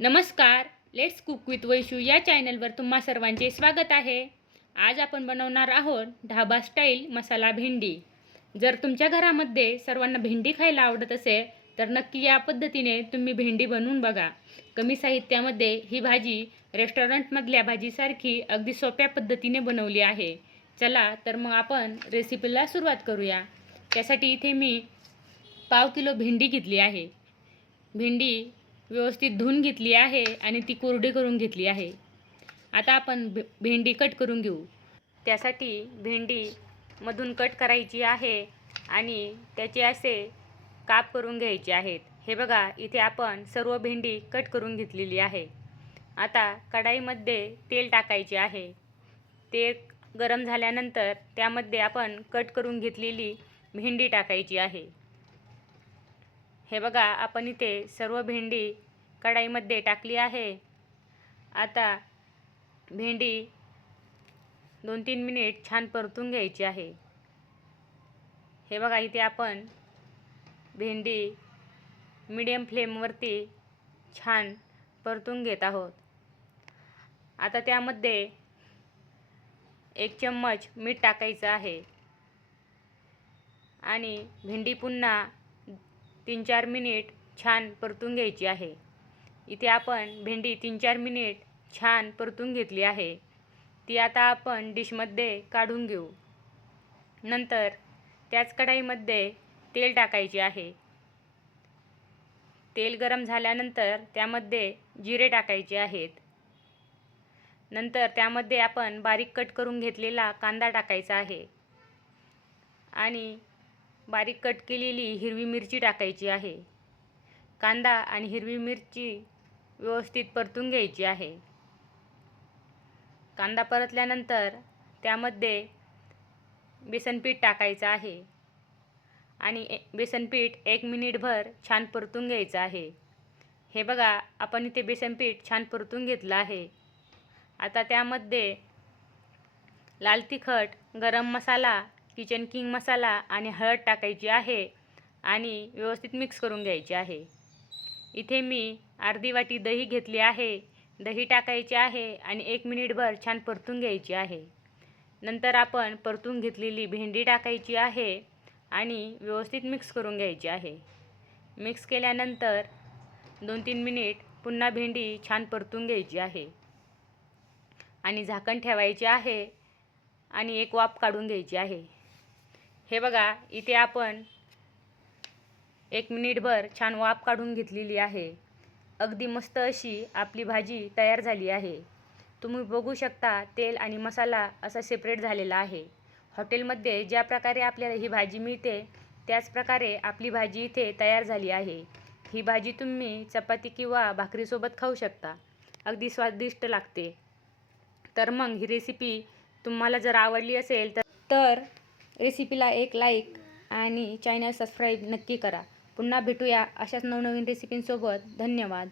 नमस्कार, let's cook with Vaishu या चॅनलवर तुम्हा सर्वांचे स्वागत आहे. आज आपण बनवणार आहोत ढाबा स्टाईल मसाला भेंडी. जर तुमच्या घरामध्ये सर्वांना भेंडी खायला आवडत असेल तर नक्की या पद्धतीने तुम्ही भेंडी बनवून बघा. कमी साहित्यामध्ये ही भाजी रेस्टॉरंटमधल्या भाजीसारखी अगदी सोप्या पद्धतीने बनवली आहे. चला तर मग आपण रेसिपीला सुरुवात करूया. त्यासाठी इथे मी पाव किलो भेंडी घेतली आहे. भेंडी व्यवस्थित धुवून घेतली आहे आणि ती कोरडी करून घेतली आहे. आता आपण भेंडी कट करून घेऊ. त्यासाठी भेंडी मधून कट करायची आहे आणि त्याचे असे काप करून घ्यायचे आहेत. हे बघा, इथे आपण सर्व भेंडी कट करून घेतलेली आहे. आता कढाईमध्ये तेल टाकायचे आहे. तेल गरम झाल्यानंतर त्यामध्ये आपण कट करून घेतलेली भेंडी टाकायची आहे. हे बघा, आपण इथे सर्व भेंडी कढाईमध्ये टाकली आहे. आता भेंडी 2-3 मिनिट छान परतून घ्यायची आहे. हे बघा, इथे आपण भेंडी मीडियम फ्लेमवरती छान परतून घेत आहोत. आता त्यामध्ये 1 चम्मच मीठ टाकायचं आहे आणि भेंडी पुन्हा 3-4 मिनिट छान परतून घ्यायची आहे. इथे आपण भेंडी 3-4 मिनिट छान परतून घेतली आहे. ती आता आपण डिशमध्ये काढून घेऊ. नंतर त्याच कढाईमध्ये तेल टाकायचे आहे. तेल गरम झाल्यानंतर त्यामध्ये जिरे टाकायचे आहेत. नंतर त्यामध्ये आपण बारीक कट करून घेतलेला कांदा टाकायचा आहे आणि बारीक कट केलेली हिरवी मिरची टाकायची आहे. कांदा आणि हिरवी मिरची व्यवस्थित परतून घ्यायची आहे. कांदा परतल्यानंतर त्यामध्ये बेसन पीठ टाकायचं आहे आणि बेसन पीठ 1 मिनिटभर छान परतून घ्यायचं आहे. हे बघा, आपण इथे बेसन पीठ छान परतून घेतलं आहे. आता त्यामध्ये लाल तिखट, गरम मसाला, किचन किंग मसाला आणि हळद टाकायची आहे आणि व्यवस्थित मिक्स करून घ्यायचे आहे. इथे मी अर्धी वाटी दही घेतली आहे. दही टाकायचे आहे आणि 1 मिनिटभर छान परतून घ्यायची आहे. नंतर आपण परतून घेतलेली भेंडी टाकायची आहे आणि व्यवस्थित मिक्स करून घ्यायची आहे. मिक्स केल्यानंतर 2-3 मिनिट पुन्हा भेंडी छान परतून घ्यायची आहे आणि झाकण ठेवायचे आहे आणि एक वाफ काढून घ्यायची आहे. हे बघा, इथे आपण 1 मिनिटभर छान वाफ काढून घेतलेली आहे. अगदी मस्त अशी आपली भाजी तयार झाली आहे. तुम्ही बघू शकता, तेल आणि मसाला असा सेपरेट झालेला आहे. हॉटेलमध्ये ज्या प्रकारे आपल्याला ही भाजी मिळते त्याच प्रकारे आपली भाजी इथे तयार झाली आहे. ही भाजी तुम्ही चपाती किंवा भाकरीसोबत खाऊ शकता. अगदी स्वादिष्ट लागते. तर मग ही रेसिपी तुम्हाला जर आवडली असेल तर रेसिपीला एक लाईक आणि चॅनल सबस्क्राईब नक्की करा. पुन्हा भेटूया अशाच नवनवीन रेसिपींसोबत. धन्यवाद.